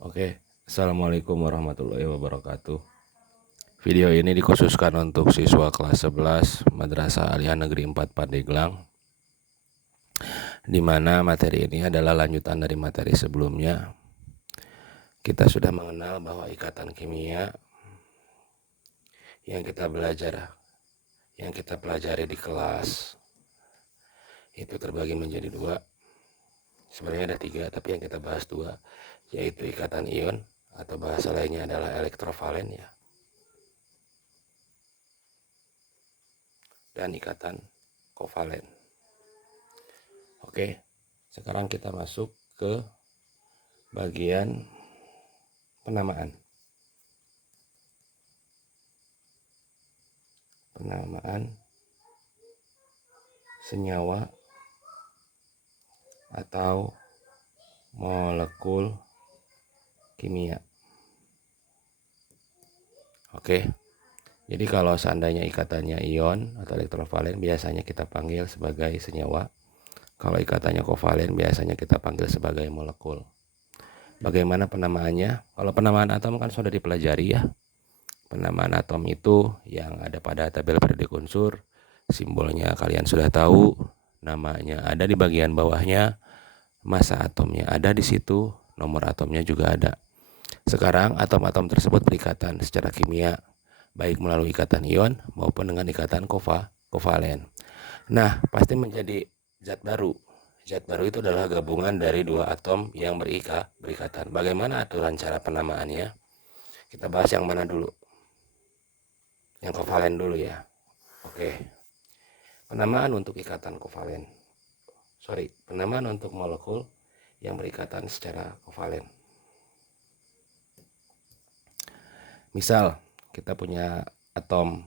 Oke, Assalamualaikum warahmatullahi wabarakatuh. Video ini dikhususkan untuk siswa kelas 11 Madrasah Aliyah Negeri 4 Pandeglang, di mana materi ini adalah lanjutan dari materi sebelumnya. Kita sudah mengenal bahwa ikatan kimia yang kita pelajari di kelas itu terbagi menjadi dua. Sebenarnya ada tiga, tapi yang kita bahas dua, yaitu ikatan ion atau bahasa lainnya adalah elektrovalen ya, dan ikatan kovalen. Oke, sekarang kita masuk ke bagian penamaan. Penamaan senyawa atau molekul kimia. Oke, jadi kalau seandainya ikatannya ion atau elektrovalen biasanya kita panggil sebagai senyawa. Kalau ikatannya kovalen biasanya kita panggil sebagai molekul. Bagaimana penamaannya? Kalau penamaan atom kan sudah dipelajari ya. Penamaan atom itu yang ada pada tabel periodik unsur, simbolnya kalian sudah tahu, namanya ada di bagian bawahnya, massa atomnya ada di situ, nomor atomnya juga ada. Sekarang atom-atom tersebut berikatan secara kimia, baik melalui ikatan ion maupun dengan ikatan kovalen. Nah, pasti menjadi zat baru. Zat baru itu adalah gabungan dari dua atom yang berikatan. Bagaimana aturan cara penamaannya? Kita bahas yang mana dulu? Yang kovalen dulu ya. Oke. Penamaan untuk ikatan kovalen. Penamaan untuk molekul yang berikatan secara kovalen. Misal, kita punya atom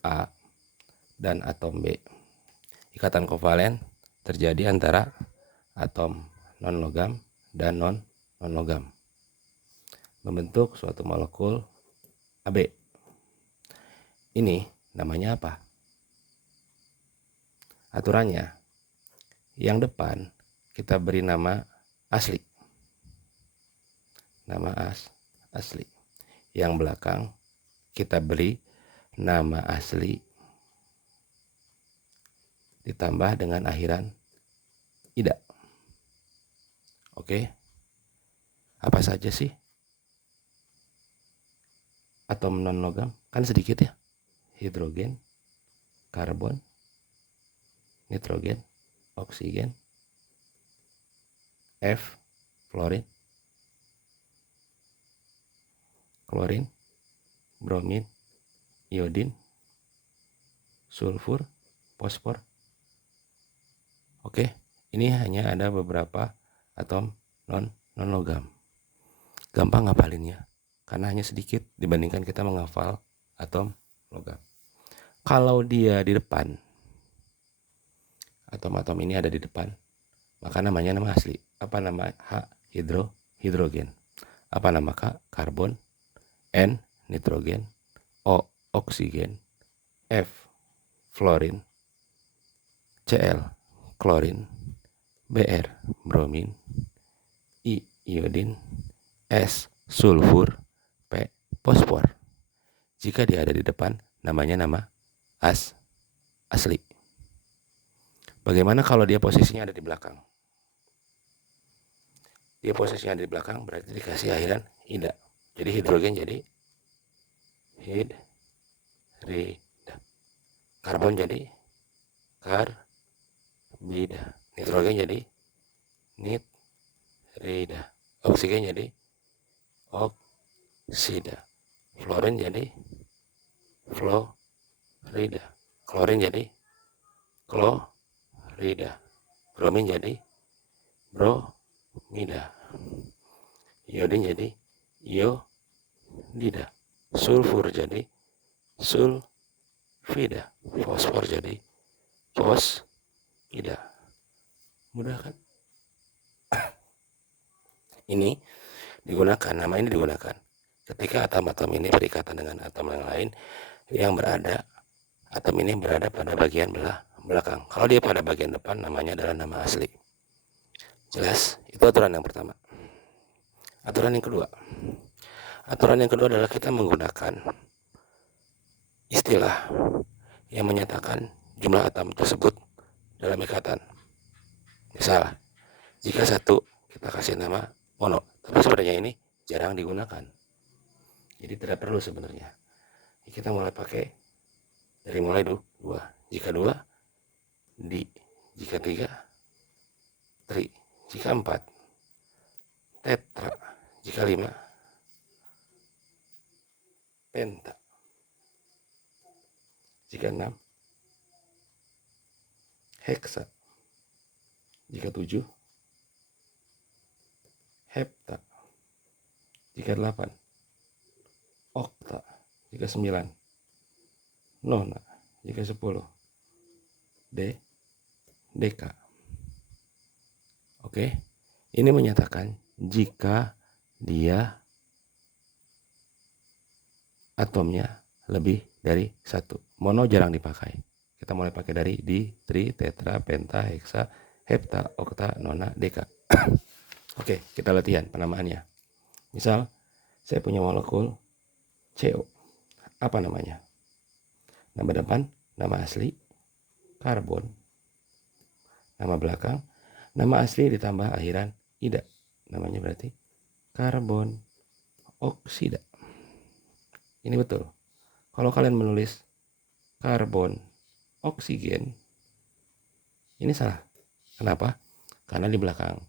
A dan atom B. Ikatan kovalen terjadi antara atom non-logam dan non-logam, membentuk suatu molekul AB. Ini namanya apa? Aturannya, yang depan kita beri nama asli. Nama asli. Yang belakang kita beri nama asli ditambah dengan akhiran ida. Oke. Apa saja sih atom non-logam? Kan sedikit ya. Hidrogen, karbon, nitrogen, oksigen, F, fluorin, klorin, bromin, iodin, sulfur, fosfor. Oke, ini hanya ada beberapa atom non-logam. Gampang ngapalinnya, karena hanya sedikit dibandingkan kita menghafal atom logam. Kalau dia di depan, atom-atom ini ada di depan, maka namanya nama asli. Apa nama? H, hidrogen. Apa nama K? Karbon. N, nitrogen. O, oksigen. F, fluorin. Cl, klorin. Br, bromin. I, iodin. S, sulfur. P, fosfor. Jika dia ada di depan, namanya nama asli. Bagaimana kalau dia posisinya ada di belakang? Dia posisinya ada di belakang berarti dikasih akhiran ida. Jadi hidrogen jadi hidrida. Karbon jadi karbida. Nitrogen jadi nitrida. Oksigen jadi oksida. Fluorin jadi fluorida. Klorin jadi klorida. Bromin jadi bromida. Iodin jadi iodida. Sulfur jadi sulfida. Fosfor jadi fosfida. Mudah kan? Ini digunakan, nama ini digunakan ketika atom-atom ini berikatan dengan atom yang lain yang atom ini berada pada bagian belakang. Kalau dia pada bagian depan, namanya adalah nama asli. Jelas? Itu aturan yang pertama. Aturan yang kedua. Aturan yang kedua adalah kita menggunakan istilah yang menyatakan jumlah atom tersebut dalam ikatan. Misal, jika satu kita kasih nama mono, tapi sebenarnya ini jarang digunakan. Jadi tidak perlu sebenarnya. Kita mulai pakai dari mulai dua. Jika dua, di. Jika tiga, tri. Jika empat, tetra. Jika lima, penta. Jika enam, heksa. Jika tujuh, hepta. Jika delapan, okta. Jika sembilan, nona. Jika 10, deka. Oke, ini menyatakan jika dia atomnya lebih dari satu. Mono jarang dipakai. Kita mulai pakai dari di, tri, tetra, penta, heksa, hepta, okta, nona, deka. Oke, kita latihan penamaannya. Misal, saya punya molekul CO. Apa namanya? Nama depan, nama asli, karbon. Nama belakang, nama asli ditambah akhiran ida. Namanya berarti karbon oksida. Ini betul. Kalau kalian menulis karbon oksigen, ini salah. Kenapa? Karena di belakang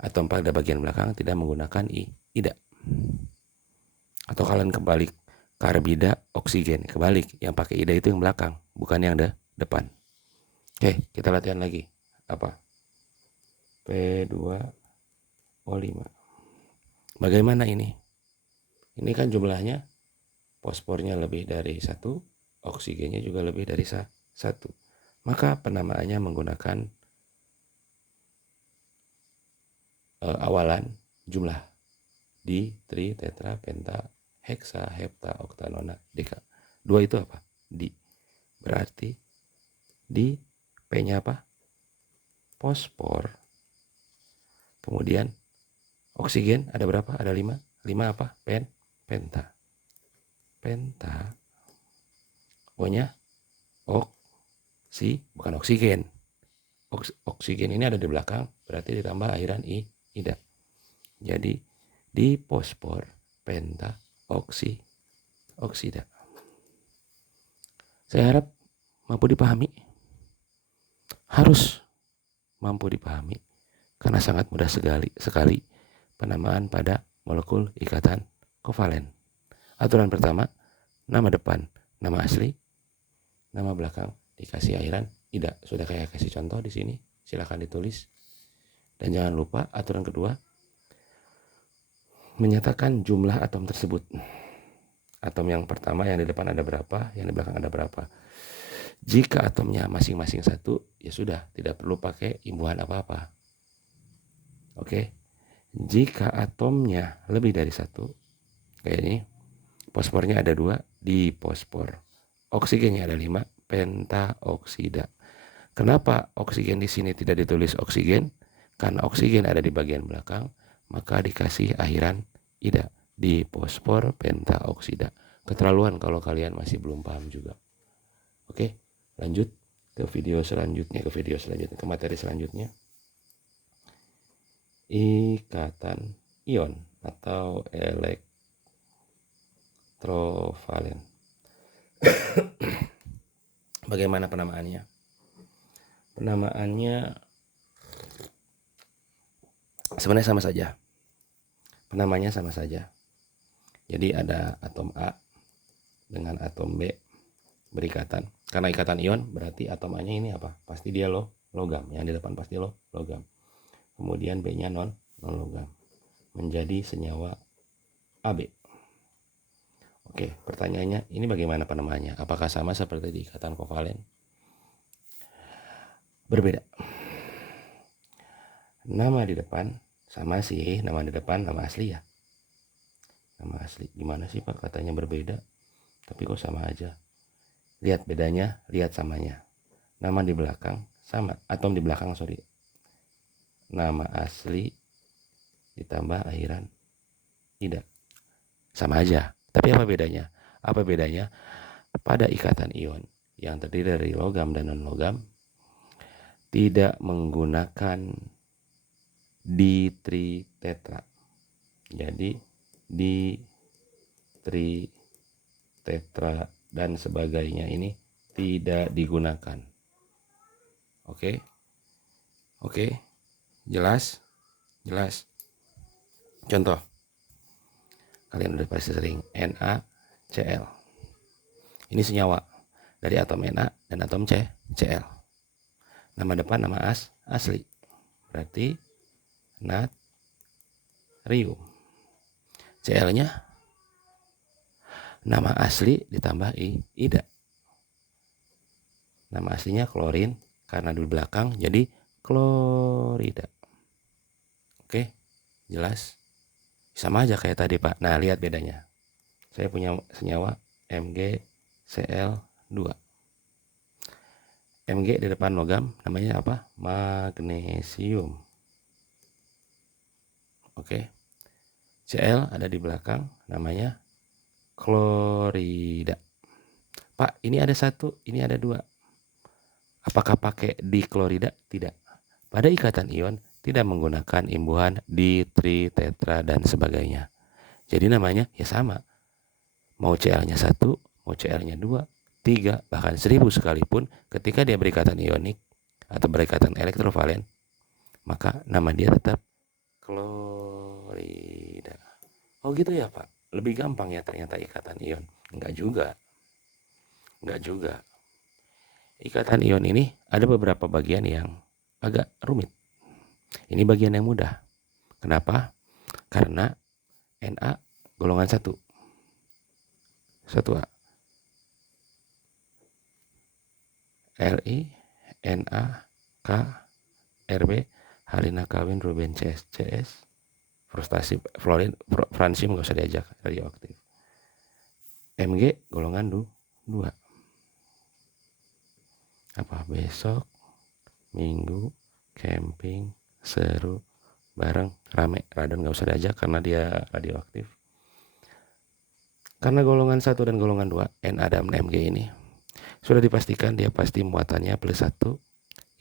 atau pada bagian belakang tidak menggunakan ida. Atau kalian kebalik, karbida oksigen, kebalik, yang pakai ida itu yang belakang, bukan yang depan. Oke, kita latihan lagi. Apa? P2O5. Bagaimana ini? Ini kan jumlahnya, fosfornya lebih dari 1, oksigennya juga lebih dari 1. Maka penamaannya menggunakan awalan jumlah. Di, tri, tetra, penta, heksa, hepta, okta, nona, deka. 2 itu apa? Di. Berarti di P-nya apa? Fosfor. Kemudian oksigen ada berapa? Ada 5. 5 apa? Penta. Penta. O-nya bukan oksigen. Oksigen ini ada di belakang, berarti ditambah akhiran ida. Jadi di fosfor penta oksida. Saya harap mampu dipahami. Harus mampu dipahami karena sangat mudah sekali penamaan pada molekul ikatan kovalen. Aturan pertama, nama depan, nama asli, nama belakang dikasih akhiran ida. Sudah kayak kasih contoh di sini, silakan ditulis. Dan jangan lupa aturan kedua, menyatakan jumlah atom tersebut. Atom yang pertama yang di depan ada berapa, yang di belakang ada berapa. Jika atomnya masing-masing 1, ya sudah, tidak perlu pakai imbuhan apa-apa. Oke. Jika atomnya lebih dari 1, kayak ini, fosfornya ada 2, di fosfor. Oksigennya ada 5, pentaoksida. Kenapa oksigen di sini tidak ditulis oksigen? Karena oksigen ada di bagian belakang, maka dikasih akhiran ida, di fosfor pentaoksida. Keterlaluan kalau kalian masih belum paham juga. Oke, lanjut ke video selanjutnya, ke materi selanjutnya. Ikatan ion atau elektrovalen. Bagaimana penamaannya? Penamaannya sebenarnya sama saja. Penamanya sama saja. Jadi ada atom A dengan atom B berikatan. Karena ikatan ion berarti atom A-nya ini apa? Pasti dia logam. Yang di depan pasti logam. Kemudian B-nya non logam. Menjadi senyawa AB. Oke, pertanyaannya ini bagaimana penamaannya? Apakah sama seperti di ikatan kovalen? Berbeda. Nama di depan sama sih, nama di depan nama asli ya. Nama asli. Gimana sih Pak katanya berbeda? Tapi kok sama aja? Lihat bedanya, lihat samanya. Nama di belakang sama, atom di belakang Nama asli ditambah akhiran Tidak. Sama aja. Tapi apa bedanya? Apa bedanya? Pada ikatan ion yang terdiri dari logam dan non-logam tidak menggunakan ditritetra. Jadi ditritetra dan sebagainya ini tidak digunakan. Oke? Oke? Jelas? Jelas? Contoh. Kalian udah pasti sering NaCl. Ini senyawa dari atom Na dan atom Cl. Nama depan nama asli. Berarti natrium. Cl-nya nama asli ditambah ida. Nama aslinya klorin, karena di belakang jadi klorida. Oke, jelas? Sama aja kayak tadi, Pak. Nah, lihat bedanya. Saya punya senyawa MgCl2. Mg di depan logam namanya apa? Magnesium. Oke. Cl ada di belakang namanya klorida. Pak, ini ada satu, ini ada dua. Apakah pakai diklorida? Tidak. Pada ikatan ion tidak menggunakan imbuhan ditritetra dan sebagainya. Jadi namanya ya sama. Mau Cl-nya 1, mau Cl-nya 2, 3, bahkan 1000 sekalipun, ketika dia berikatan ionik atau berikatan elektrovalen, maka nama dia tetap klorida. Oh gitu ya, Pak. Lebih gampang ya ternyata ikatan ion. Enggak juga. Enggak juga. Ikatan ion ini ada beberapa bagian yang agak rumit. Ini bagian yang mudah. Kenapa? Karena Na golongan 1. 1A. Li, Na, K, Rb, halina kawin Ruben CS, frustasi fluorin, francium nggak usah diajak, radioaktif. Mg golongan 2. Apa besok minggu camping seru bareng rame, radon nggak usah diajak karena dia radioaktif. Karena golongan 1 dan golongan 2 Na dan Mg ini sudah dipastikan dia pasti muatannya plus 1,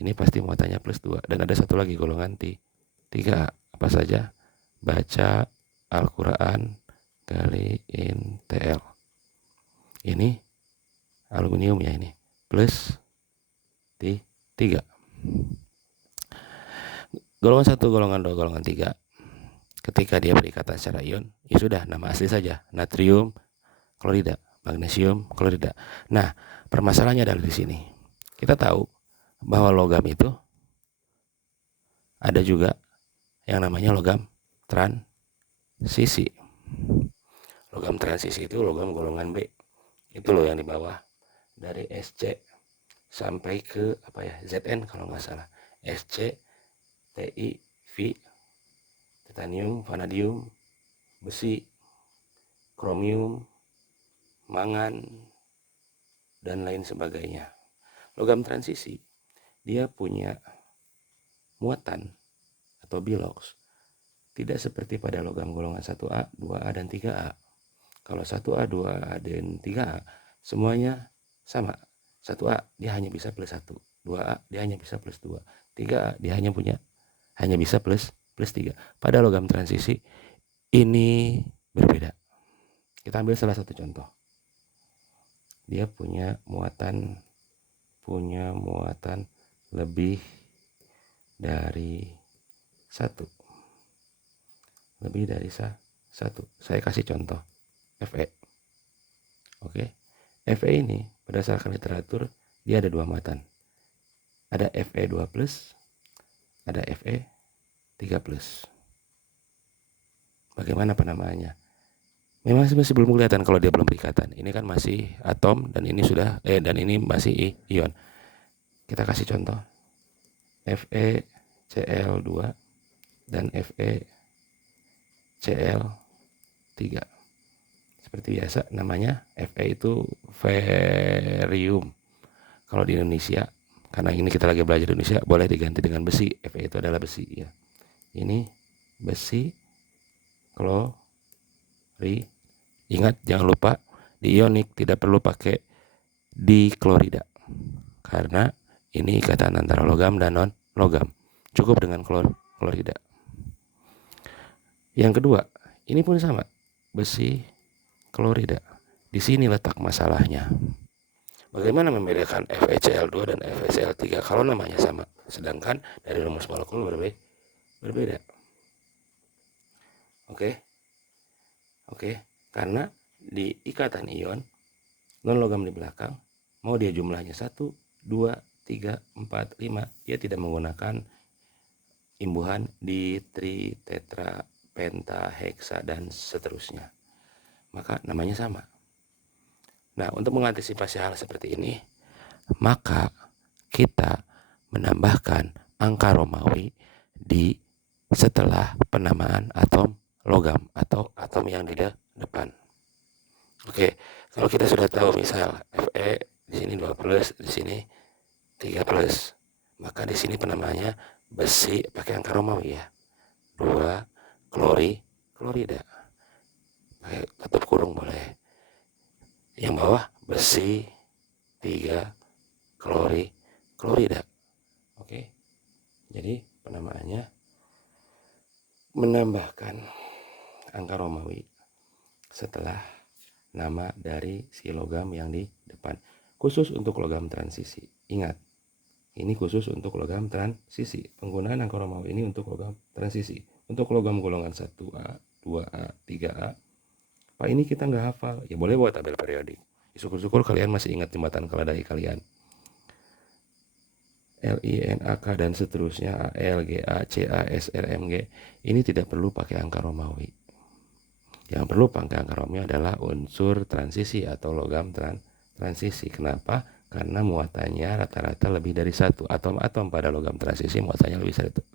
ini pasti muatannya plus 2, dan ada satu lagi golongan 3A. Apa saja? Baca Al-Quran, galiin TL. Ini aluminium ya, ini plus 3. Golongan 1, golongan 2, golongan 3 ketika dia berikatan secara ion, ya sudah nama asli saja, natrium klorida, magnesium klorida. Nah, permasalahannya adalah di sini. Kita tahu bahwa logam itu ada juga yang namanya logam transisi. Logam transisi itu logam golongan B. Itu loh yang di bawah dari Sc sampai ke apa ya, Zn kalau nggak salah. Sc, Ti, V, titanium, vanadium, besi, kromium, mangan, dan lain sebagainya. Logam transisi dia punya muatan atau bilox tidak seperti pada logam golongan 1A, 2A, dan 3A. Kalau 1A, 2A, dan 3A semuanya sama. 1A dia hanya bisa plus 1, 2A dia hanya bisa plus 2, 3A dia hanya bisa plus 3. Pada logam transisi ini berbeda. Kita ambil salah satu contoh. Dia punya muatan lebih dari 1. Lebih dari 1. Saya kasih contoh. Fe. Oke. Fe ini berdasarkan literatur dia ada 2 muatan. Ada Fe2+, ada Fe3+. Bagaimana penamaannya? Memang masih belum kelihatan kalau dia belum berikatan. Ini kan masih atom dan ini sudah dan ini masih ion. Kita kasih contoh. FeCl2 dan FeCl3. Seperti biasa namanya Fe itu ferium. Kalau di Indonesia, karena ini kita lagi belajar Indonesia, boleh diganti dengan besi. Fe itu adalah besi ya. Ini besi klorida. Ingat, jangan lupa di ionik tidak perlu pakai diklorida, karena ini ikatan antara logam dan non logam. Cukup dengan klorida. Yang kedua, ini pun sama, besi klorida. Di sini letak masalahnya. Bagaimana membedakan FeCl2 dan FeCl3 kalau namanya sama, sedangkan dari rumus molekul berbeda? Oke, karena di ikatan ion non logam di belakang, mau dia jumlahnya 1, 2, 3, 4, 5, dia tidak menggunakan imbuhan di tri, tetra, penta, heksa, dan seterusnya. Maka namanya sama. Nah, untuk mengantisipasi hal seperti ini, maka kita menambahkan angka Romawi di setelah penamaan atom logam atau atom yang di depan. Oke, kalau kita sudah tahu misal Fe di sini 2 plus, di sini 3 plus, maka di sini penamaannya besi pakai angka Romawi ya. 2 klorida. Pakai tutup kurung boleh. Yang bawah besi 3 klorida. Oke. Jadi penamaannya menambahkan angka Romawi setelah nama dari si logam yang di depan. Khusus untuk logam transisi. Ingat, ini khusus untuk logam transisi. Penggunaan angka Romawi ini untuk logam transisi. Untuk logam golongan 1A, 2A, 3A, Pak ini kita nggak hafal. Ya boleh buat tabel periodik. Syukur-syukur kalian masih ingat jembatan keladai kalian. LINAK dan seterusnya, AL, GA, CA, SR, MG. Ini tidak perlu pakai angka Romawi. Yang perlu pakai angka Romawi adalah unsur transisi atau logam transisi. Kenapa? Karena muatannya rata-rata lebih dari 1. Atom-atom pada logam transisi muatannya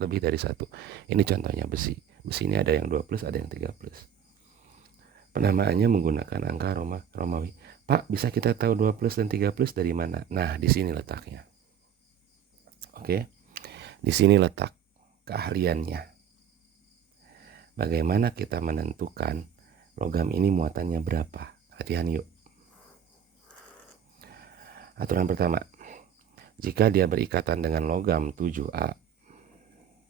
lebih dari 1. Ini contohnya besi. Besi ini ada yang 2 plus, ada yang 3 plus. Penamaannya menggunakan angka Romawi. Pak, bisa kita tahu 2 plus dan 3 plus dari mana? Nah, di sini letaknya. Oke. Di sini letak keahliannya. Bagaimana kita menentukan logam ini muatannya berapa? Latihan yuk. Aturan pertama. Jika dia berikatan dengan logam 7A.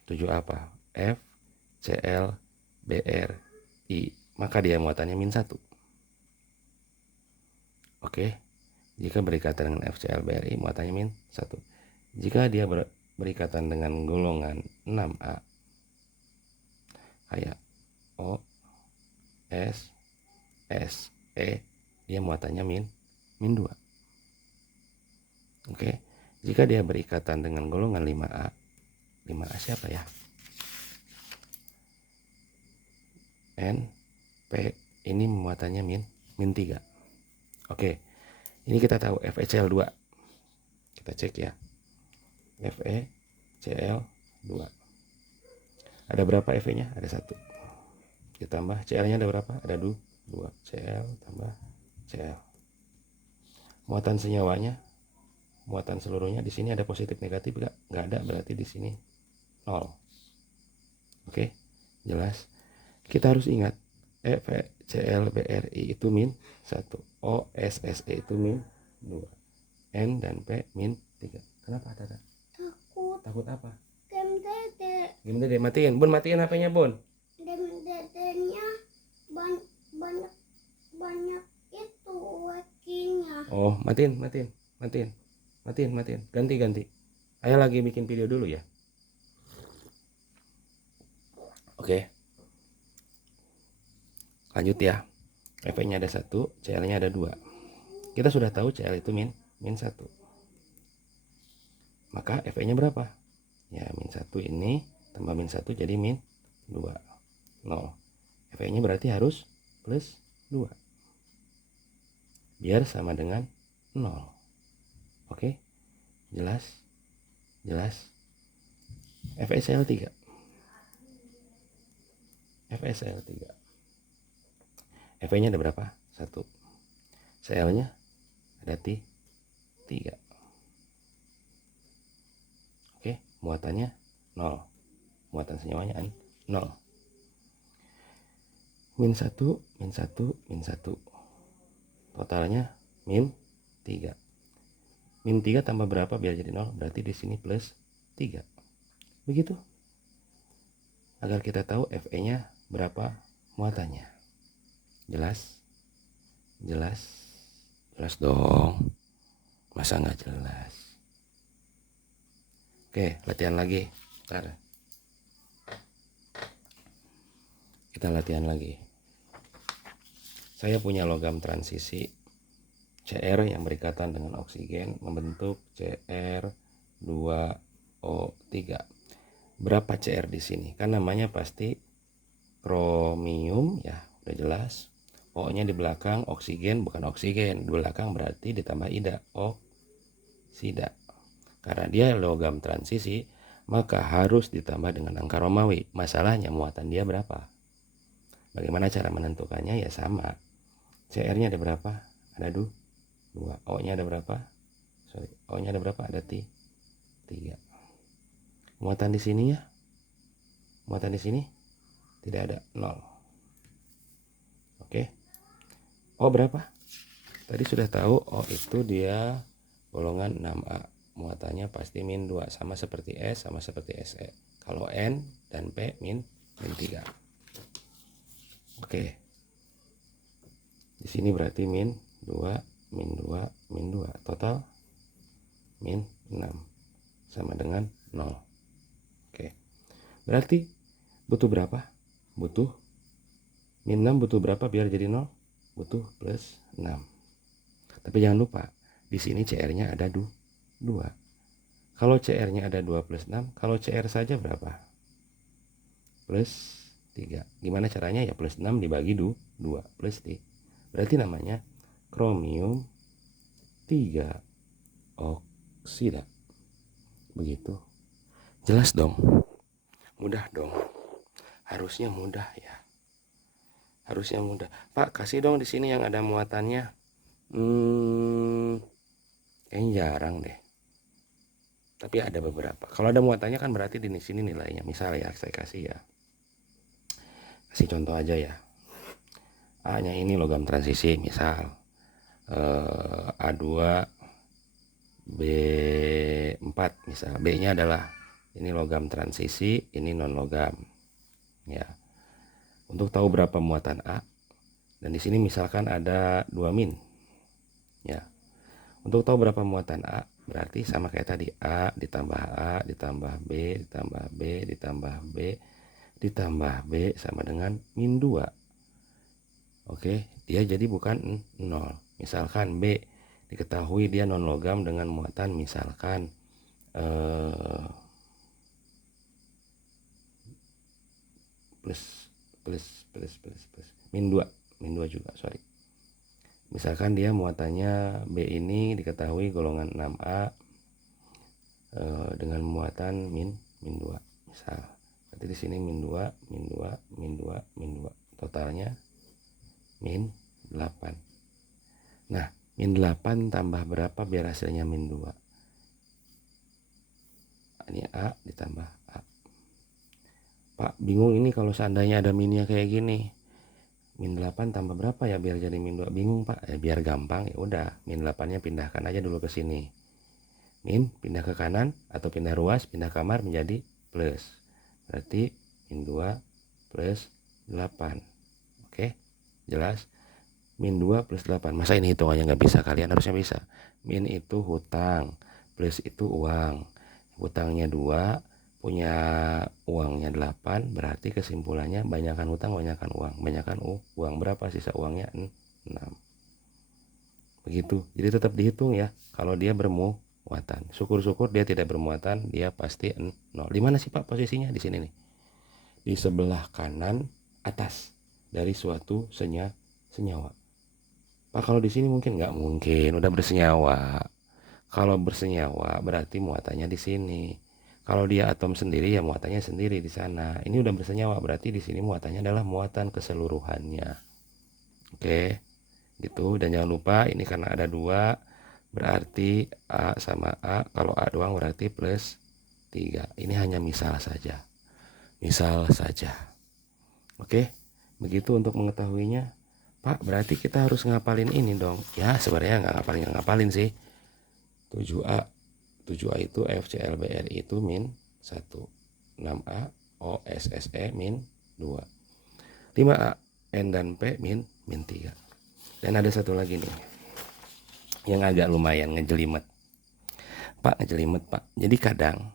7A apa? F, Cl, Br, I. Maka dia muatannya min 1. Oke. Jika berikatan dengan FCl, BRI muatannya min 1. Jika dia berikatan dengan golongan 6A, kayak O, S, S, E, dia muatannya min 2. Oke. Jika dia berikatan dengan golongan 5A, 5A siapa ya? N, P, ini muatannya min 3. Oke. Ini kita tahu FeCl2. Kita cek ya. FeCl2. Ada berapa Fe-nya? Ada 1. Ditambah Cl-nya ada berapa? Ada 2. Cl tambah Cl. Muatan senyawanya, muatan seluruhnya di sini ada positif negatif enggak? Enggak ada, berarti di sini 0. Oke, jelas. Kita harus ingat FeClBrI itu min 1, OSSE itu min 2, N dan P min 3. Kenapa Tata? Takut apa? Game dede matiin. Bun, matiin HP-nya, Bun. Game dedenya banyak itu wakinya. Oh, matiin. Ganti. Ayah lagi bikin video dulu ya. Oke. Lanjut ya. F-nya ada 1, Cl-nya ada 2. Kita sudah tahu Cl itu min 1. Maka Fe-nya berapa? Ya, min 1 ini tambah min 1 jadi min 2. 0. Fe-nya berarti harus plus 2. Biar sama dengan 0. Oke? Jelas? FeCl3. Fe-nya ada berapa? 1. Cl-nya ada 3. Oke, muatannya 0. Muatan senyawanya 0. min 1, min 1, min 1. Totalnya min 3. Min 3 tambah berapa biar jadi 0? Berarti di sini plus 3. Begitu. Agar kita tahu Fe-nya berapa muatannya. Jelas? Jelas? Jelas dong. Masa nggak jelas? Oke, latihan lagi. Ntar. Kita latihan lagi. Saya punya logam transisi Cr yang berikatan dengan oksigen membentuk Cr2O3. Berapa Cr di sini? Kan namanya pasti kromium ya, udah jelas. O-nya di belakang oksigen, bukan oksigen. Di belakang berarti ditambah ida, oksida. Karena dia logam transisi, maka harus ditambah dengan angka Romawi. Masalahnya muatan dia berapa? Bagaimana cara menentukannya? Ya sama. Cr-nya ada berapa? Ada 2. O-nya ada berapa? O-nya ada berapa? Ada 3. Muatan di sini ya? Muatan di sini tidak ada, 0. Oke. O berapa? Tadi sudah tahu O itu dia golongan 6A. Muatannya pasti min 2, sama seperti S, sama seperti Se. Kalau N dan P min 3. Oke. Di sini berarti min 2, min 2, min 2. Total min 6. Sama dengan 0. Oke. Berarti butuh berapa? Butuh min 6 butuh berapa biar jadi 0? Butuh plus 6. Tapi jangan lupa, di sini CR-nya ada 2. Kalau CR-nya ada 2 plus 6, kalau CR saja berapa? Plus 3. Gimana caranya? Ya plus 6 dibagi 2 plus 3. Berarti namanya kromium 3 oksida. Begitu. Jelas dong? Mudah dong. Harusnya mudah ya. Harusnya mudah. Pak, kasih dong di sini yang ada muatannya. Kayaknya jarang deh. Tapi ada beberapa. Kalau ada muatannya kan berarti di sini nilainya. Misal ya, saya kasih ya. Kasih contoh aja ya. A-nya ini logam transisi, misal A2 B4 misal. B-nya adalah ini logam transisi, ini non logam. Ya. Untuk tahu berapa muatan A, dan di sini misalkan ada 2 min. Ya. Untuk tahu berapa muatan A, berarti sama kayak tadi, A ditambah B ditambah B ditambah B ditambah B sama dengan min 2. Oke, dia jadi bukan 0. Misalkan B diketahui dia non logam dengan muatan misalkan plus min 2 juga, sorry. Misalkan dia muatannya B ini diketahui golongan 6A dengan muatan min 2 misal. Berarti di sini min 2, min 2, min 2, min 2. Totalnya min 8. Nah, min 8 tambah berapa biar hasilnya min 2? Ini A ditambah A. Pak, bingung ini kalau seandainya ada minnya kayak gini. Min 8 tambah berapa ya biar jadi min 2? Bingung, Pak. Biar gampang ya udah, min 8-nya pindahkan aja dulu ke sini. Min pindah ke kanan atau pindah ruas, pindah kamar menjadi plus. Berarti min 2 plus 8. Oke, jelas? Min 2 plus 8. Masa ini hitungannya nggak bisa? Kalian harusnya bisa. Min itu hutang, plus itu uang. Hutangnya 2, punya uangnya 8, berarti kesimpulannya banyakkan hutang, banyakkan uang. Banyakkan uang berapa? Sisa uangnya 6. Begitu. Jadi tetap dihitung ya. Kalau dia bermuatan. Syukur-syukur dia tidak bermuatan, dia pasti 0. Di mana sih Pak posisinya? Di sini nih. Di sebelah kanan atas dari suatu senyawa. Pak, kalau di sini mungkin nggak mungkin, udah bersenyawa. Kalau bersenyawa berarti muatannya di sini. Kalau dia atom sendiri ya muatannya sendiri di sana. Ini udah bersenyawa berarti di sini muatannya adalah muatan keseluruhannya. Oke, gitu. Dan jangan lupa ini karena ada 2 berarti A sama A. Kalau A doang berarti plus 3. Ini hanya misal saja. Misal saja. Oke, Begitu untuk mengetahuinya, Pak, berarti kita harus ngapalin ini dong. Ya, sebenarnya nggak ngapalin sih. 7A. 7A itu FClBRI itu min 1. 6A OSSE min 2. 5A N dan P min 3. Dan ada satu lagi nih yang agak lumayan ngejelimet. Pak, ngejelimet, Pak. Jadi kadang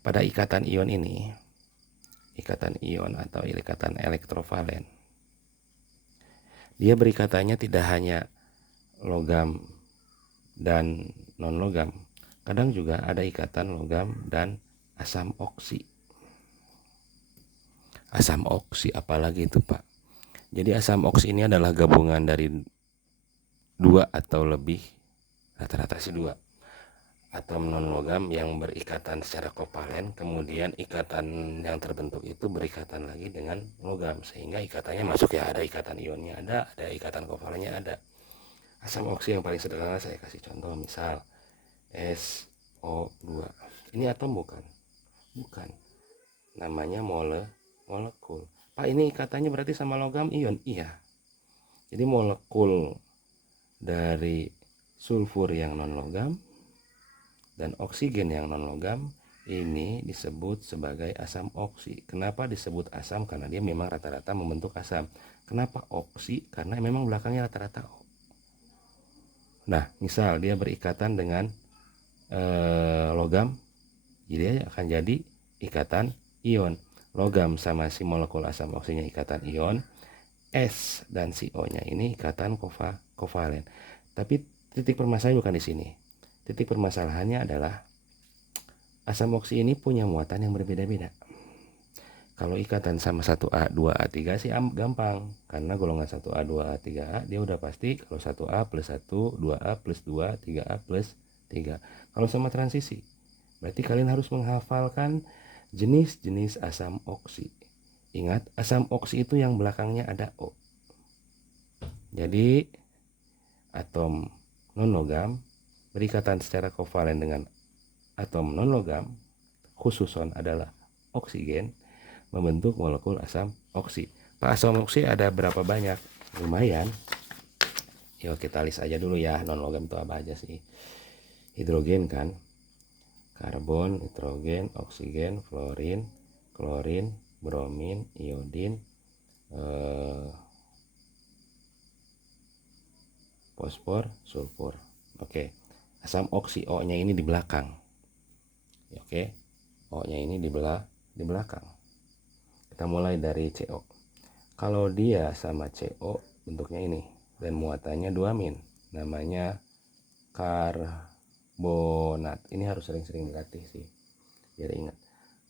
pada ikatan ion ini, ikatan ion atau ikatan elektrovalen, dia berikatannya tidak hanya logam dan non logam. Kadang juga ada ikatan logam dan asam oksi. Asam oksi apalagi itu, Pak? Jadi asam oksi ini adalah gabungan dari 2 atau lebih, rata-rata sih 2 atom non logam yang berikatan secara kovalen, kemudian ikatan yang terbentuk itu berikatan lagi dengan logam, sehingga ikatannya masuk ya, ada ikatan ionnya ada ikatan kovalennya ada. Asam oksi yang paling sederhana saya kasih contoh, misal SO2. Ini atom bukan? Bukan. Namanya molekul. Pak, ini ikatannya berarti sama logam ion? Iya. Jadi molekul dari sulfur yang non logam dan oksigen yang non logam ini disebut sebagai asam oksi. Kenapa disebut asam? Karena dia memang rata-rata membentuk asam. Kenapa oksi? Karena memang belakangnya rata-rata O. Nah, misal dia berikatan dengan logam, jadi akan jadi ikatan ion. Logam sama si molekul asam oksinya ikatan ion, S dan si O-nya ini ikatan kovalen. Tapi titik permasalahan bukan di sini. Titik permasalahannya adalah asam oksi ini punya muatan yang berbeda-beda. Kalau ikatan sama 1A, 2A, 3 sih gampang. Karena golongan 1A, 2A, 3A dia udah pasti kalau 1A plus 1, 2A plus 2, 3A plus 3. Kalau sama transisi, berarti kalian harus menghafalkan jenis-jenis asam oksi. Ingat, asam oksi itu yang belakangnya ada O. Jadi atom non-logam berikatan secara kovalen dengan atom non-logam, khususon adalah oksigen, membentuk molekul asam oksi. Pak, asam oksi ada berapa banyak? Lumayan. Yuk kita list aja dulu ya, non-logam itu apa aja sih? Hidrogen kan, karbon, nitrogen, oksigen, fluorin, klorin, bromin, iodin, fosfor, sulfur. Oke, asam oksi O-nya ini di belakang. Oke, O-nya ini di belakang. Kita mulai dari CO. Kalau dia sama CO bentuknya ini dan muatannya 2 min, namanya karbonat. Ini harus sering-sering dilatih sih biar ingat.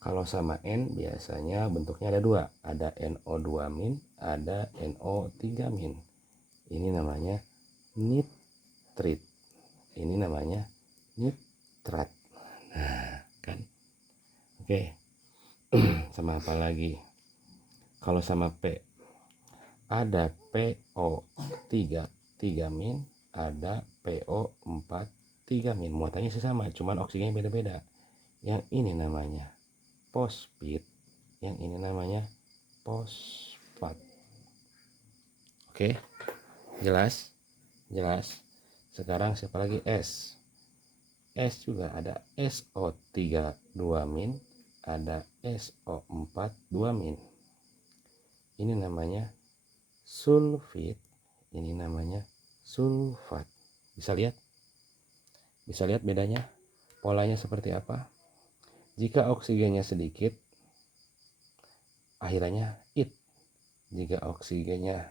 Kalau sama N biasanya bentuknya ada 2, ada NO2 min, ada NO3 min. Ini namanya nitrit, ini namanya nitrat. Nah kan, oke. Sama apa lagi? Kalau sama P, ada PO3 3 min, ada PO4 3 min. Muatannya sama, cuman oksigennya beda-beda. Yang ini namanya fosfit, yang ini namanya fosfat. Oke, jelas? Jelas. Sekarang siapa lagi? S. S juga ada SO3 2 min, ada SO4 2 min. Ini namanya sulfit, ini namanya sulfat. Bisa lihat? Bisa lihat bedanya? Polanya seperti apa? Jika oksigennya sedikit, akhirannya it. Jika oksigennya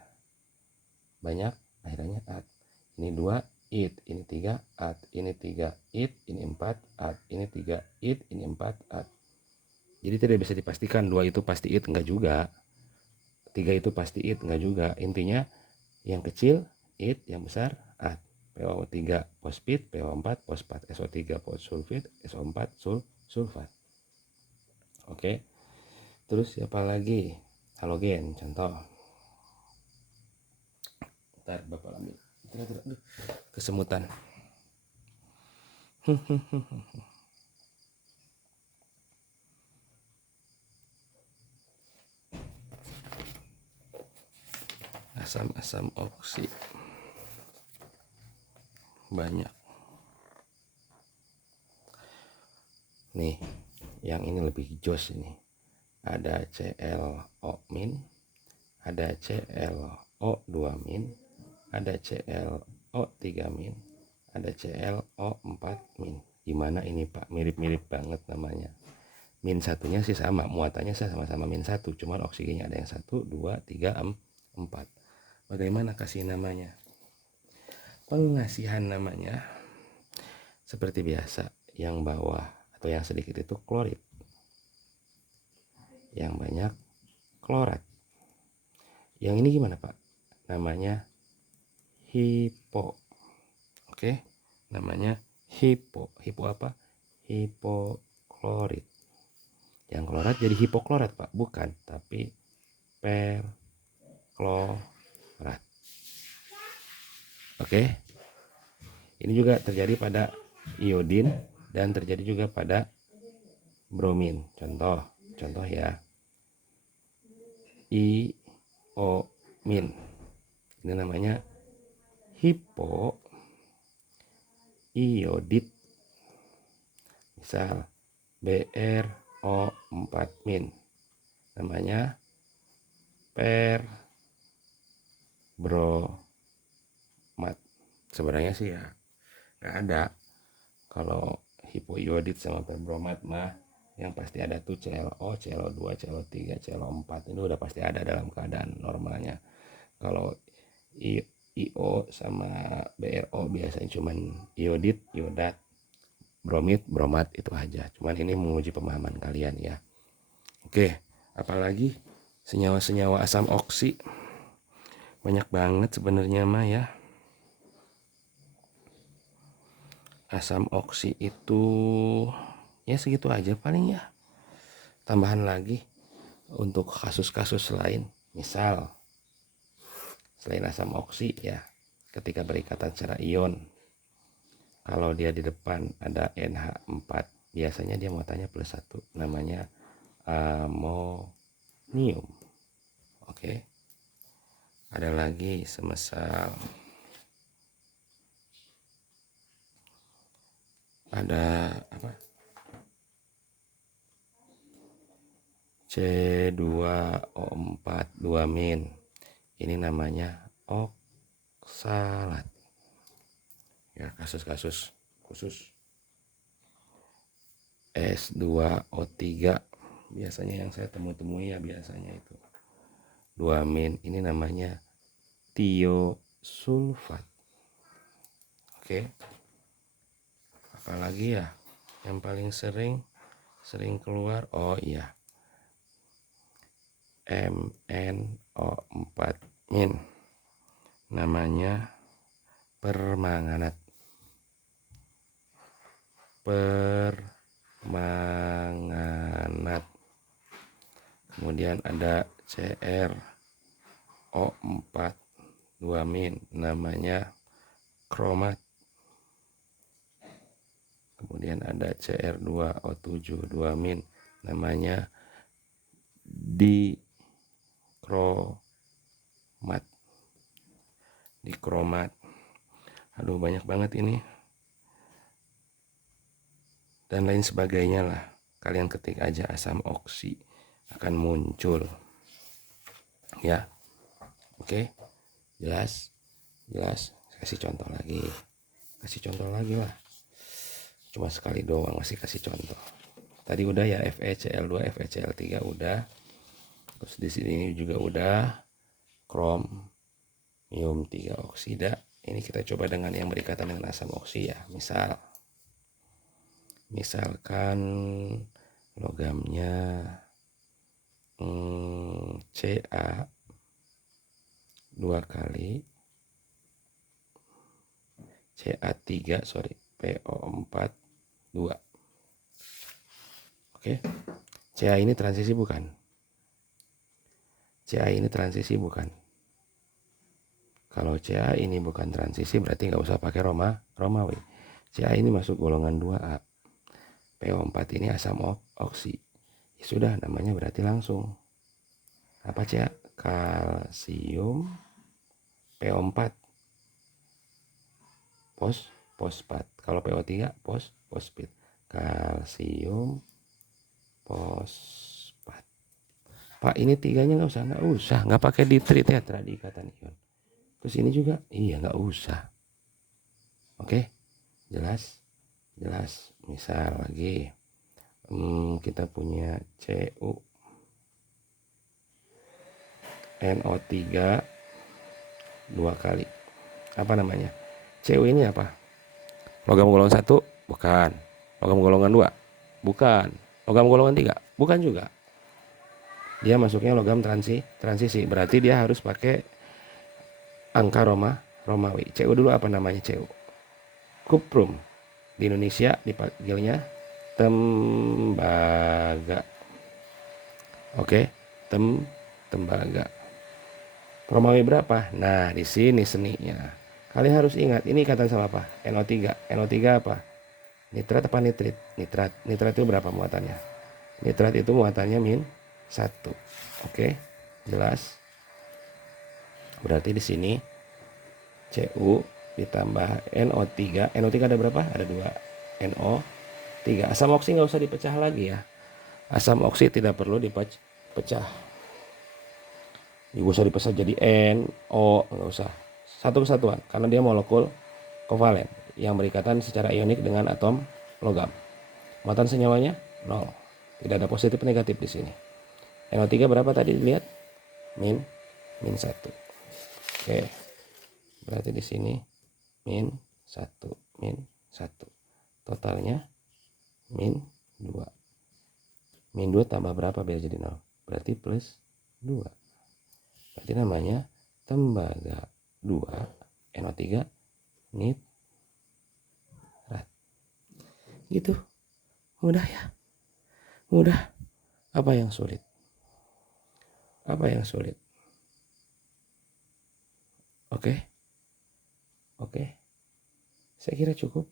banyak, akhirannya at. Ini 2 it, ini 3 at, ini 3 it, ini 4 at, ini 3 it, ini 4 at. Jadi tidak bisa dipastikan 2 itu pasti it, enggak juga. 3 itu pasti it, enggak juga. Intinya yang kecil it, yang besar at. PO3 fosfit, PO4 fosfat, SO3 sulfit, SO4 sulfat. Oke. Terus siapa lagi? Halogen, contoh. Ntar Bapak ambil. Kesemutan. asam-asam oksi banyak. Nih, yang ini lebih jos ini. Ada ClO-, ada ClO2-, ada ClO3-, ada ClO4-. Gimana ini Pak? Mirip-mirip banget namanya. Min satunya sih sama, muatannya sama-sama min 1, cuman oksigennya ada yang 1, 2, 3, 4. Bagaimana kasih namanya? Pengasihan namanya seperti biasa, yang bawah atau yang sedikit itu klorid, yang banyak klorat. Yang ini gimana Pak? Namanya hipo. Oke, namanya hipo. Hipo apa? Hipoklorit. Yang klorat jadi hipoklorat Pak? Bukan, tapi perklorat. Oke, ini juga terjadi pada iodin dan terjadi juga pada bromin. Contoh ya, iomin. Ini namanya hipoiodit. Misal BrO4-, namanya perbromat. Sebenarnya sih ya nggak ada. Kalau hipoiodit sama perbromat mah yang pasti ada tuh ClO, ClO2, ClO3, ClO4. Ini udah pasti ada dalam keadaan normalnya. Kalau IO sama BrO biasanya cuman iodit, iodat, bromid, bromat, itu aja. Cuman ini menguji pemahaman kalian ya. Oke, apalagi senyawa-senyawa asam oksi banyak banget sebenarnya mah ya. Asam oksi itu ya segitu aja paling ya. Tambahan lagi untuk kasus-kasus lain, misal selain asam oksi ya, ketika berikatan secara ion, kalau dia di depan ada NH4, biasanya dia muatannya +1, namanya amonium. Oke, ada lagi semisal ada apa, C2O4 2-. Ini namanya oksalat ya. Kasus-kasus khusus S2O3 biasanya yang saya temui ya, biasanya itu 2-. Ini namanya tiosulfat. Oke, apalagi ya yang paling sering keluar, oh iya, MnO4-, namanya permanganat. Kemudian ada CrO4 2-, namanya kromat. Kemudian ada Cr2O7 2-, namanya dikromat. Aduh, banyak banget ini dan lain sebagainya lah. Kalian ketik aja asam oksi, akan muncul ya. Oke, jelas. Kasih contoh lagi lah, cuma sekali doang masih kasih contoh. Tadi udah ya, FeCl2 FeCl3 udah. Terus di sini juga udah kromium 3 oksida. Ini kita coba dengan yang berikatan dengan asam oksi ya. Misalkan logamnya Ca 2 kali, Ca3 PO4 2. Oke, Ca ini transisi bukan? Kalau Ca ini bukan transisi berarti nggak usah pakai Romawi. Ca ini masuk golongan 2A. PO4 ini asam oksi. Ya sudah, namanya berarti langsung apa Ca? Kalsium PO4 fosfat. Kalau PO3 fosfit. Kalsium fosfat. Pak, ini tiganya nggak usah, nggak pakai ditri-tetra di ikatan ion. Terus ini juga, iya nggak usah. Oke, jelas. Misal lagi, kita punya Cu NO3 2 kali. Apa namanya? Cu ini apa? Logam golongan 1? Bukan. Logam golongan 2? Bukan. Logam golongan 3? Bukan juga. Dia masuknya logam transisi. Berarti dia harus pakai angka Romawi. Cu dulu apa namanya Cu? Kuprum. Di Indonesia dipanggilnya tembaga. Oke, tembaga. Romawi berapa? Nah, di sini seninya. Kalian harus ingat, ini ikatan sama apa? NO3. NO3 apa? Nitrat apa nitrit? Nitrat itu berapa muatannya? Nitrat itu muatannya -1. Oke, jelas. Berarti di sini Cu ditambah NO3. NO3 ada berapa? Ada 2. NO3. Asam oksi nggak usah dipecah lagi ya. Asam oksi tidak perlu dipecah. Nggak usah dipecah jadi NO, nggak usah. Satu kesatuan, karena dia molekul kovalen yang berikatan secara ionik dengan atom logam. Muatan senyawanya 0. Tidak ada positif negatif di sini. NO3 berapa tadi dilihat? -1. Oke. Berarti di sini -1. Totalnya -2. -2 tambah berapa biar jadi 0? Berarti +2. Berarti namanya tembaga 2 NO3 nitrat. Gitu. Mudah ya? Mudah. Apa yang sulit? Oke. Saya kira cukup.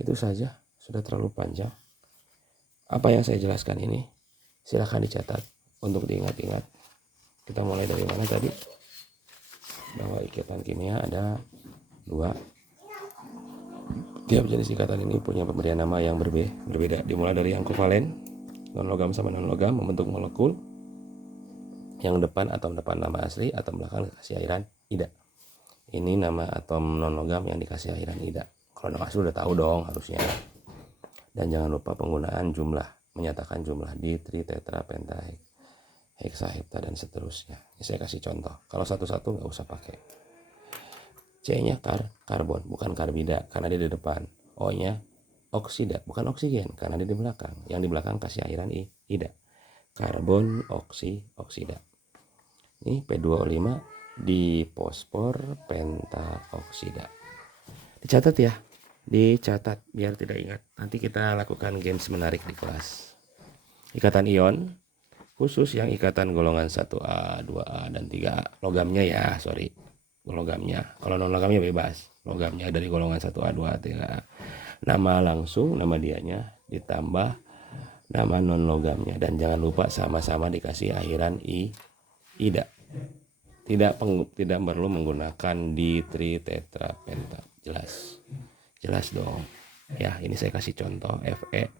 Itu saja. Sudah terlalu panjang. Apa yang saya jelaskan ini silakan dicatat untuk diingat-ingat. Kita mulai dari mana tadi? Bahwa ikatan kimia ada 2. Tiap jenis ikatan ini punya pemberian nama yang berbeda. Dimulai dari yang kovalen, non logam sama non logam membentuk molekul. Yang depan atom depan nama asli, atom belakang dikasih airan ida. Ini nama atom non logam yang dikasih airan ida. Kalau nama asli udah tahu dong harusnya. Dan jangan lupa penggunaan jumlah, menyatakan jumlah ditri, tetra, penta, heksahepta dan seterusnya. Ini saya kasih contoh. Kalau satu-satu nggak usah pakai. C-nya karbon, bukan karbida karena dia di depan. O-nya oksida, bukan oksigen karena dia di belakang. Yang di belakang kasih airan ida. Karbon oksida. Ini P2O5 di fosfor pentaoksida. Dicatat ya. Dicatat biar tidak ingat. Nanti kita lakukan games menarik di kelas. Ikatan ion khusus yang ikatan golongan 1A, 2A dan 3A. Logamnya ya, logamnya. Kalau non logamnya bebas. Logamnya dari golongan 1A, 2A, 3A. Nama langsung, nama dianya ditambah nama non logamnya dan jangan lupa sama-sama dikasih akhiran ida. Tidak perlu menggunakan ditri, tetra, penta. Jelas dong. Ya, ini saya kasih contoh Fe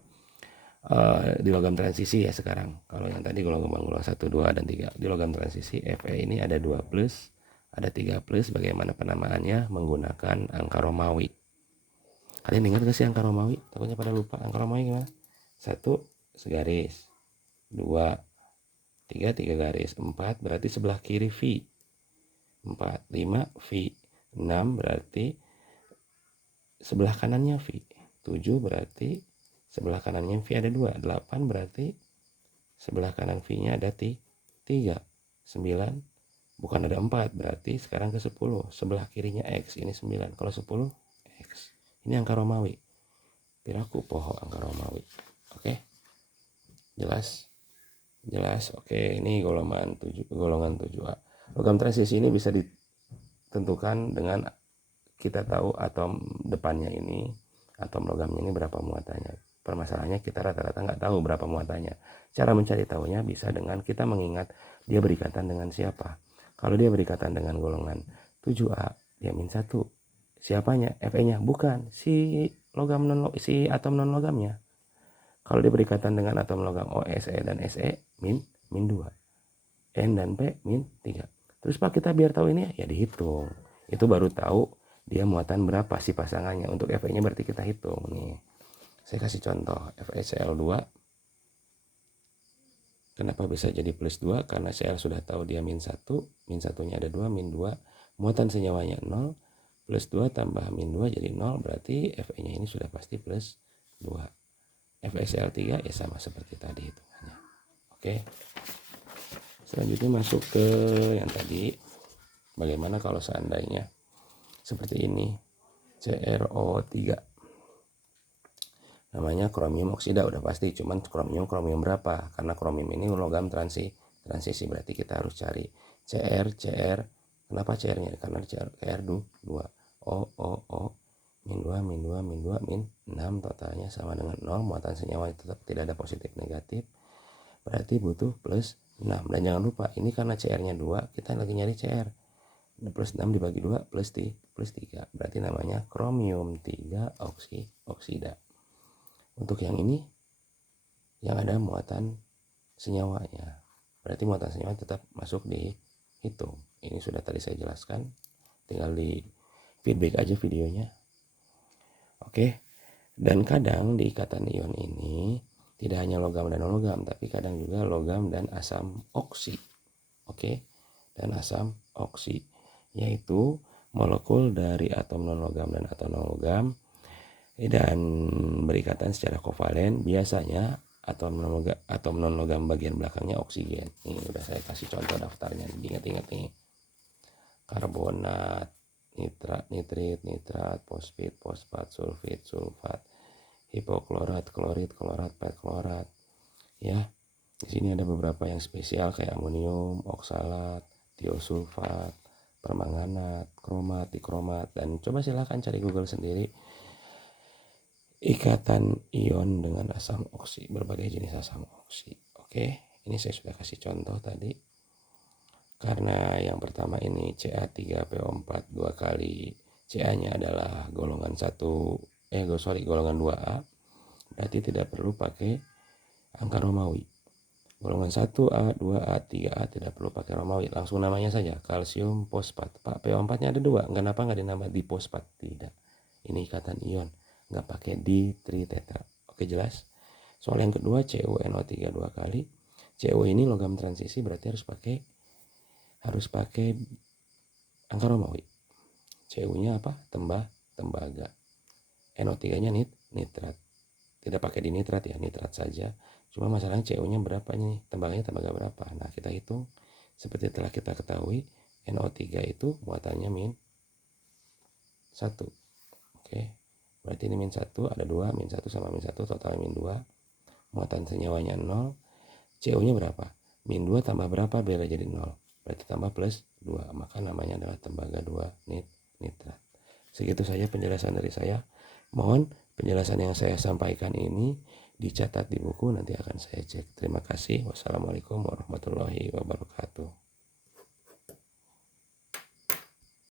di logam transisi ya sekarang. Kalau yang tadi golongan 1, 2 dan 3. Di logam transisi Fe ini ada 2+, ada 3+. Bagaimana penamaannya? Menggunakan angka Romawi. Kalian ingat gak sih angka Romawi? Takutnya pada lupa. Angka Romawi gimana? 1 segaris, 2 3 garis, 4 berarti sebelah kiri V, 4 5 V, 6 berarti sebelah kanannya V, 7 berarti sebelah kanannya V ada 2, 8 berarti sebelah kanan V-nya ada 3, 9 bukan ada 4 berarti sekarang ke 10, sebelah kirinya X, ini 9, kalau 10 X. Ini angka Romawi. Piraku poho angka Romawi. Oke. Jelas. Oke, ini golongan 7A. Logam transisi ini bisa ditentukan dengan kita tahu atom depannya ini, atom logamnya ini berapa muatannya. Permasalahannya kita rata-rata nggak tahu berapa muatannya. Cara mencari tahunya bisa dengan kita mengingat dia berikatan dengan siapa. Kalau dia berikatan dengan golongan 7A, dia min 1. Siapanya? Fe-nya? Bukan, si atom non logamnya. Kalau dia berikatan dengan atom logam O, Se dan Se, min 2. N dan P min 3. Terus Pak, kita biar tahu ini ya dihitung. Itu baru tahu dia muatan berapa si pasangannya. Untuk Fe-nya berarti kita hitung nih. Saya kasih contoh, FeCl2. Kenapa bisa jadi plus 2? Karena Cl sudah tahu dia min 1. Min 1-nya ada 2, min 2. Muatan senyawanya 0. Plus 2 tambah min 2 jadi 0. Berarti Fe-nya ini sudah pasti plus 2. FeCl3 ya sama seperti tadi hitungannya. Oke. Selanjutnya masuk ke yang tadi. Bagaimana kalau seandainya seperti ini? CrO3. Namanya kromium oksida, udah pasti. Cuman kromium berapa? Karena kromium ini logam transisi. Berarti kita harus cari Cr. Kenapa Cr-nya? Karena Cr 2. O. Min 2, min 6. Totalnya sama dengan 0. Muatan senyawa tetap tidak ada positif negatif. Berarti butuh plus 6. Dan jangan lupa, ini karena Cr-nya 2, kita lagi nyari Cr. Plus 6 dibagi 2 plus 3. Berarti namanya kromium 3 oksida. Untuk yang ini, yang ada muatan senyawanya. Berarti muatan senyawa tetap masuk dihitung. Ini sudah tadi saya jelaskan. Tinggal di feedback aja videonya. Oke. Dan kadang di ikatan ion ini tidak hanya logam dan non-logam, tapi kadang juga logam dan asam oksi. Oke. Dan asam oksi, yaitu molekul dari atom non-logam dan atom non-logam dan berikatan secara kovalen. Biasanya atom non-logam bagian belakangnya oksigen. Ini udah saya kasih contoh daftarnya, diingat-ingat nih. Karbonat, nitrit, fosfat, sulfit, sulfat, hipoklorat, klorit, perklorat. Ya, di sini ada beberapa yang spesial kayak amonium, oksalat, tiosulfat, permanganat, kromat, dikromat, dan coba silahkan cari Google sendiri. Ikatan ion dengan asam oksi, berbagai jenis asam oksi. Oke, ini saya sudah kasih contoh tadi. Karena yang pertama ini Ca3PO4 2 kali, Ca-nya adalah golongan 2A, berarti tidak perlu pakai angka Romawi. Golongan 1A, 2A, 3A tidak perlu pakai Romawi, langsung namanya saja kalsium fosfat. Pak, PO4-nya ada 2, kenapa nggak dinambah difosfat? Tidak, ini ikatan ion, nggak pakai ditritetra. Oke, jelas? Soal yang kedua, CuNO3 2 kali. Cu ini logam transisi, berarti harus pakai angka Romawi. Cu-nya apa? Tembaga. NO3-nya nitrat. Tidak pakai dinitrat ya, nitrat saja. Cuma masalahnya Cu-nya berapa nih? Tembaganya tembaga berapa? Nah, kita hitung seperti telah kita ketahui, NO3 itu muatannya min 1. Oke. Berarti ini min 1, ada 2, min 1 sama min 1, total min 2. Muatan senyawanya 0. Cu-nya berapa? Min 2 tambah berapa biar jadi 0? Berarti tambah plus 2. Maka namanya adalah tembaga 2 nitrat. Segitu saja penjelasan dari saya. Mohon penjelasan yang saya sampaikan ini dicatat di buku, nanti akan saya cek. Terima kasih. Wassalamualaikum warahmatullahi wabarakatuh.